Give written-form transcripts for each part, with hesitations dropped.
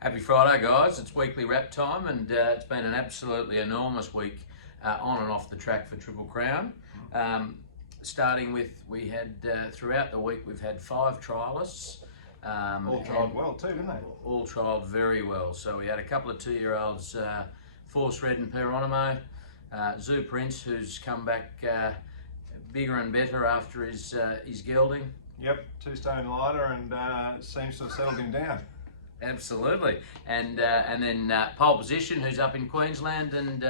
Happy Friday, guys. It's weekly wrap time, and it's been an absolutely enormous week on and off the track for Triple Crown. Starting with, we had throughout the week, we've had 5 trialists. All trialled well too, didn't they? All trialled very well. So we had a couple of 2-year-olds, Force Red and Peronimo, Zoo Prince, who's come back bigger and better after his gelding. Yep, 2 stone lighter, and seems to have settled him down. Absolutely, and then Pole Position, who's up in Queensland, and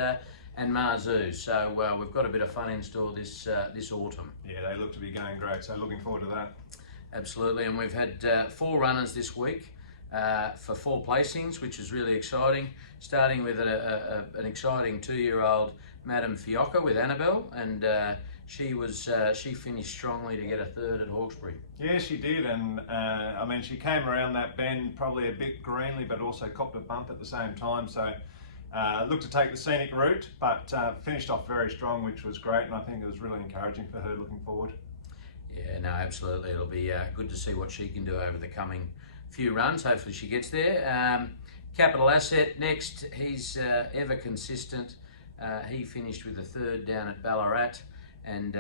Marzoo. So we've got a bit of fun in store this autumn. Yeah, they look to be going great, so looking forward to that. Absolutely, and we've had 4 runners this week for 4 placings, which is really exciting. Starting with an exciting 2-year-old Madame Fiocca with Annabelle, and she finished strongly to get a 3rd at Hawkesbury. Yeah, she did, and I mean, she came around that bend probably a bit greenly, but also copped a bump at the same time. So looked to take the scenic route, but finished off very strong, which was great, and I think it was really encouraging for her looking forward. Yeah, no, absolutely. It'll be good to see what she can do over the coming few runs. Hopefully she gets there. Capital Asset next. He's ever consistent. He finished with a 3rd down at Ballarat, and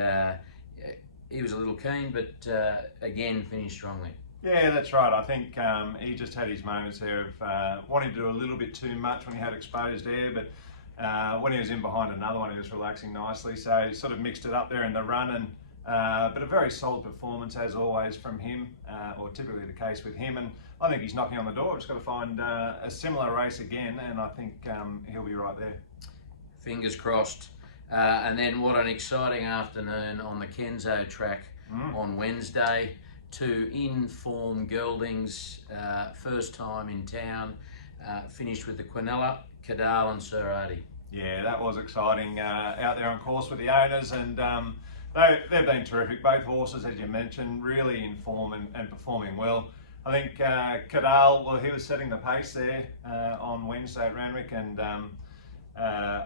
he was a little keen, but again finished strongly. Yeah, that's right. I think he just had his moments there of wanting to do a little bit too much when he had exposed air, but when he was in behind another one, he was relaxing nicely. So he sort of mixed it up there in the run, and but a very solid performance as always from him, or typically the case with him. And I think he's knocking on the door. Just got to find a similar race again, and I think he'll be right there. Fingers crossed. And then what an exciting afternoon on the Kenzo track on Wednesday. 2 in-form geldings, first time in town, finished with the Quinella, Cadal and Sir Artie. Yeah, that was exciting. Out there on course with the owners, and they've been terrific. Both horses, as you mentioned, really in form and performing well. I think Cadal, well, he was setting the pace there on Wednesday at Randwick, and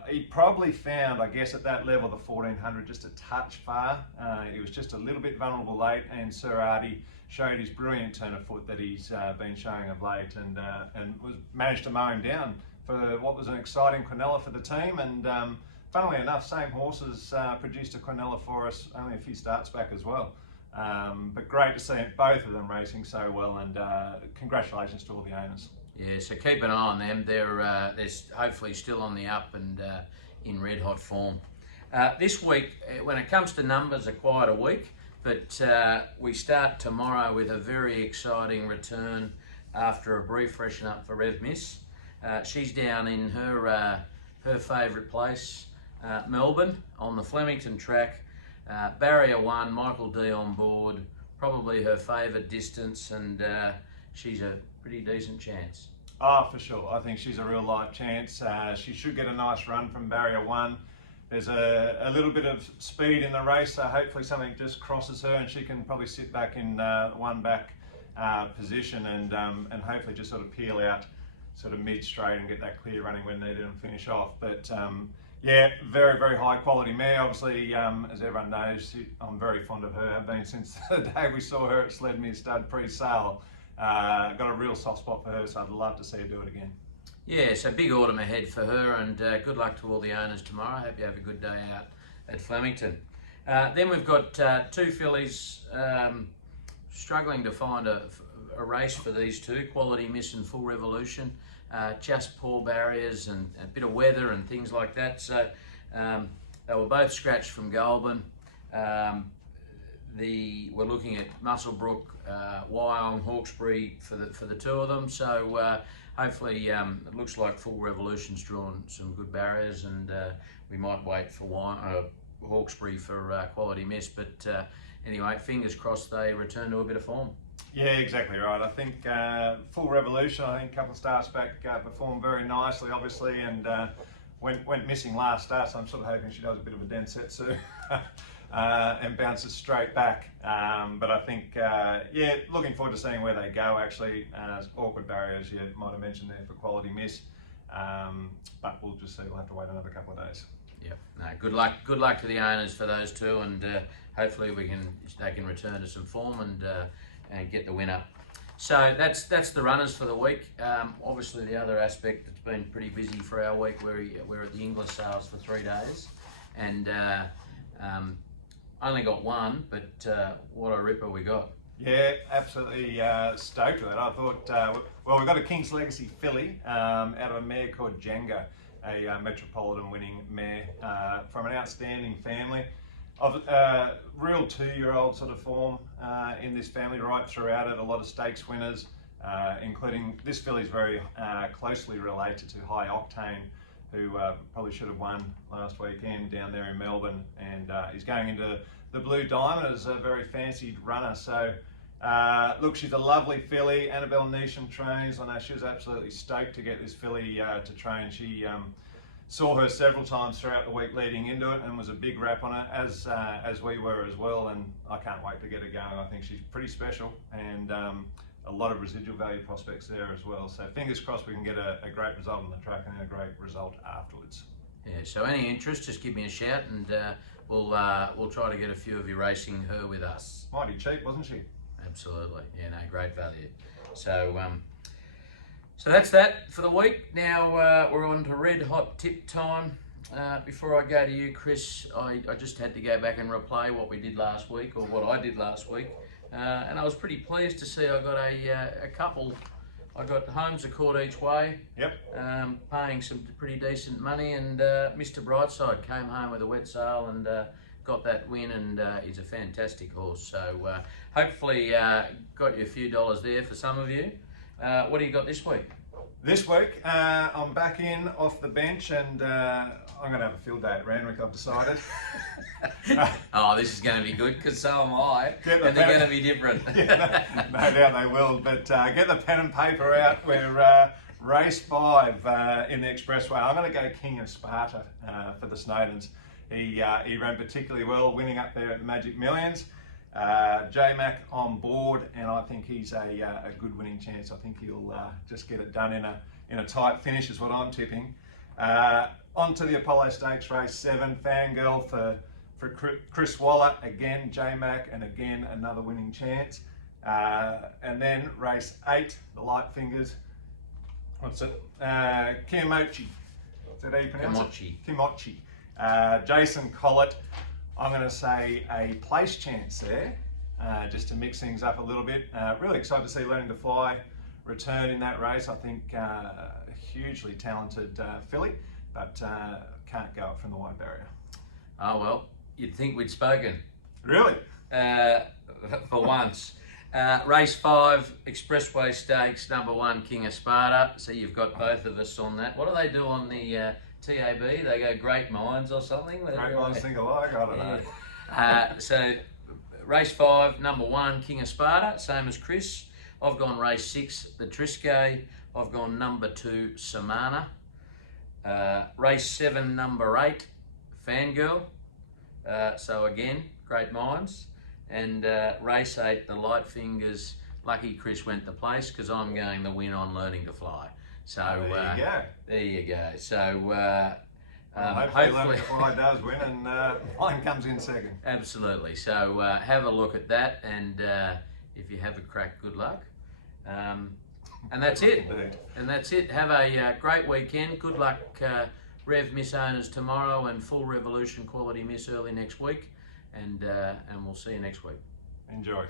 he probably found, I guess, at that level, the 1400 just a touch far. He was just a little bit vulnerable late, and Sir Artie showed his brilliant turn of foot that he's been showing of late, and managed to mow him down for what was an exciting Quinella for the team. And funnily enough, same horses produced a Quinella for us only a few starts back as well. But great to see both of them racing so well, and congratulations to all the owners. Yeah, so keep an eye on them. They're hopefully still on the up and in red hot form. This week, when it comes to numbers, a quieter week, but we start tomorrow with a very exciting return after a brief freshen up for Rev Miss. She's down in her favourite place, Melbourne, on the Flemington track. Barrier 1, Michael D on board, probably her favourite distance, and she's a pretty decent chance. Oh, for sure. I think she's a real live chance. She should get a nice run from Barrier 1. There's a little bit of speed in the race, so hopefully something just crosses her and she can probably sit back in one back position, and hopefully just sort of peel out sort of mid-straight and get that clear running when needed and finish off. But yeah, very, very high quality mare. Obviously, as everyone knows, I'm very fond of her. I've been since the day we saw her at Sledmere Stud pre-sale. Got a real soft spot for her, so I'd love to see her do it again. Yeah, so big autumn ahead for her, and good luck to all the owners tomorrow. Hope you have a good day out at Flemington. Then we've got 2 fillies struggling to find a race for these 2, Quality Miss and Full Revolution. Just poor barriers and a bit of weather and things like that. So they were both scratched from Goulburn. We're looking at Muswellbrook, Wyong, Hawkesbury for the 2 of them. So hopefully it looks like Full Revolution's drawn some good barriers, and we might wait for Hawkesbury for Quality Miss. But anyway, fingers crossed they return to a bit of form. Yeah, exactly right. I think Full Revolution, I think a couple of starts back, performed very nicely, obviously, and went missing last start, so I'm sort of hoping she does a bit of a densetsu and bounces straight back. But I think, yeah, looking forward to seeing where they go, actually. Awkward barriers you might have mentioned there for Quality Miss, but we'll just see. We'll have to wait another couple of days. Yep. No, good luck. Good luck to the owners for those 2, and hopefully they can return to some form and get the win up. So that's the runners for the week. Obviously, the other aspect that's been pretty busy for our week, we're at the English sales for 3 days, and only got one, but what a ripper we got. Yeah, absolutely stoked with it. I thought, well, we got a King's Legacy filly out of a mare called Jenga, a Metropolitan winning mare from an outstanding family of real 2-year-old sort of form in this family right throughout it. A lot of stakes winners, including this filly's very closely related to High Octane, who probably should have won last weekend down there in Melbourne, and is going into the Blue Diamond as a very fancied runner. So look, she's a lovely filly. Annabelle Neesham trains. I know she was absolutely stoked to get this filly to train. She saw her several times throughout the week leading into it and was a big rap on her, as we were as well, and I can't wait to get her going. I think she's pretty special, and a lot of residual value prospects there as well. So fingers crossed we can get a great result on the track and a great result afterwards. Yeah, so any interest, just give me a shout, and we'll try to get a few of you racing her with us. Mighty cheap, wasn't she? Absolutely, yeah, no, great value. So so that's that for the week. Now we're on to red hot tip time. Before I go to you, Chris, I just had to go back and replay what we did last week, or what I did last week, and I was pretty pleased to see I got a couple. I got homes a court each way. Yep. Paying some pretty decent money, and Mr. Brightside came home with a wet sail and got that win, and he's a fantastic horse. So hopefully got you a few dollars there for some of you. What do you got this week? This week, I'm back in off the bench, and I'm going to have a field day at Randwick, I've decided. Oh, this is going to be good, because so am I, Get the and they're pen- going to be different. Yeah, no doubt they will, but get the pen and paper out. We're race 5 in the Expressway. I'm going to go King of Sparta for the Snowdens. He ran particularly well, winning up there at the Magic Millions. J-Mac on board, and I think he's a good winning chance. I think he'll just get it done in a tight finish is what I'm tipping. On to the Apollo Stakes race 7, Fangirl for Chris Waller, again J-Mac, and again another winning chance. And then race 8, the Light Fingers. What's it? Kimochi. Is that how you pronounce it? Kimochi. Jason Collett. I'm going to say a place chance there, just to mix things up a little bit. Really excited to see Learning to Fly return in that race. I think a hugely talented filly, but can't go up from the white barrier. Oh, well, you'd think we'd spoken. Really? For once. Race 5, Expressway Stakes, number 1, King of Sparta. So you've got both of us on that. What do they do on the TAB? They go Great Minds or something? Great minds think alike, I don't know. So race 5, number 1, King of Sparta, same as Chris. I've gone race 6, the Triscay. I've gone number 2, Samana. Race 7, number 8, Fangirl. So again, Great Minds. And race 8, the Light Fingers. Lucky Chris went the place, because I'm going the win on Learning to Fly. So there you go. There you go. So hopefully Learning to Fly does win, and mine comes in second. Absolutely. So have a look at that, and if you have a crack, good luck. And that's it. Indeed. And that's it. Have a great weekend. Good luck, Rev Miss owners tomorrow, and Full Revolution Quality Miss early next week. And we'll see you next week. Enjoy.